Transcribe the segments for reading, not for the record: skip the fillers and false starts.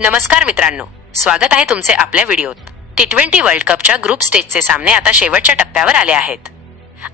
नमस्कार मित्रांनो, स्वागत आहे तुमचे आपल्या व्हिडिओत। T20 वर्ल्ड कपच्या ग्रुप स्टेजचे सामने आता शेवटच्या टप्प्यावर आले आहेत।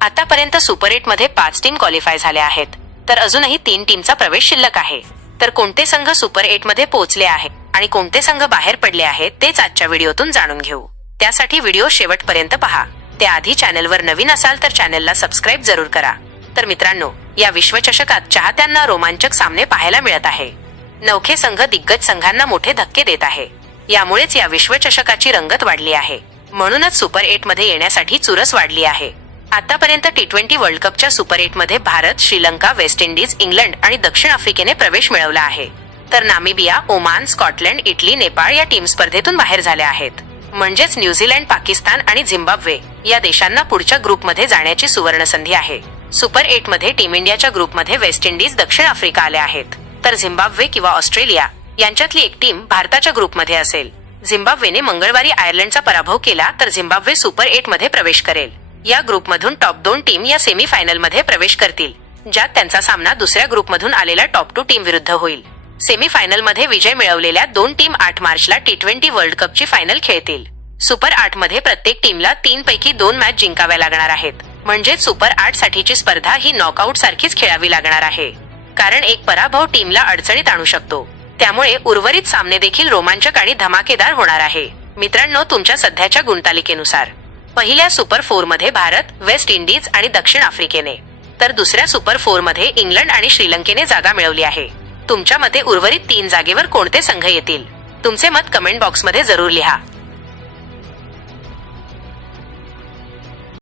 आतापर्यंत सुपर 8 मध्ये 5 टीम क्वालिफाय झाल्या आहेत, तर अजूनही 3 टीमचा प्रवेश शिल्लक आहे। तर कोणते संघ सुपर 8 मध्ये पोहोचले आहेत आणि कोणते संघ बाहेर पडले आहेत तेच आजच्या व्हिडिओतून जाणून घेऊ। त्यासाठी व्हिडिओ शेवटपर्यंत पहा। त्याआधी चॅनलवर नवीन असाल तर चॅनलला सबस्क्राइब जरूर करा। तर मित्रांनो, या विश्वचषकात चाहत्यांना रोमांचक सामने पाहायला मिळत आहे। नवखे संघ दिग्गज संघांना मोठे धक्के देत आहे। यामुळेच या विश्वचषकाची रंगत वाढली आहे। म्हणूनच सुपर 8 मध्ये येण्यासाठी चुरस वाढली आहे। आतापर्यंत T20 वर्ल्ड कपच्या सुपर 8 मध्ये Bharat, Sri Lanka, West Indies, England आणि दक्षिण आफ्रिकेने प्रवेश मिळवला आहे। तर Namibia, Oman, Scotland, Italy, Nepal या टीम स्पर्धेतून बाहेर झाल्या आहेत। म्हणजेच न्यूझीलंड, पाकिस्तान आणि झिम्बाब्वे या देशांना पुढच्या ग्रुपमध्ये जाण्याची सुवर्ण संधी आहे। सुपर 8 मध्ये टीम इंडियाच्या ग्रुपमध्ये वेस्ट इंडिज, दक्षिण आफ्रिका आले आहेत, तर झिम्बाब्वे किंवा ऑस्ट्रेलिया यांच्यातली एक टीम भारताच्या ग्रुपमध्ये असेल। झिम्बाब्वेने मंगळवारी आयर्लंडचा पराभव केला, तर झिम्बाब्वे सुपर 8 मध्ये प्रवेश करेल। या ग्रुपमधून टॉप 2 टीम या सेमी फायनल मध्ये प्रवेश करतील, ज्यात त्यांचा सामना दुसऱ्या ग्रुपमधून आलेल्या टॉप 2 टीम विरुद्ध होईल। सेमी फायनल मध्ये विजय मिळवलेल्या 2 टीम 8 मार्चला T20 वर्ल्ड कपची फायनल खेळतील। सुपर 8 मध्ये प्रत्येक टीमला 3 पैकी 2 मॅच जिंकाव्या लागणार आहेत। म्हणजे सुपर 8 साठीची स्पर्धा ही नॉकआउट सारखीच खेळावी लागणार आहे, कारण एक पराभव टीमला अडचणीत आणू शकतो। त्यामुळे उर्वरित सामने देखील रोमांचक आणि धमाकेदार होणार आहे। मित्रांनो, तुमच्या सध्याच्या गुणतालिकेनुसार पहिल्या सुपर 4 मध्ये भारत, वेस्ट इंडिज आणि दक्षिण आफ्रिकेने, तर दुसऱ्या सुपर 4 मध्ये इंग्लंड आणि श्रीलंकेने जागा मिळवली आहे। तुमच्या मते उर्वरित 3 जागेवर कोणते संघ येतील? तुमचे मत कमेंट बॉक्समध्ये जरूर लिहा।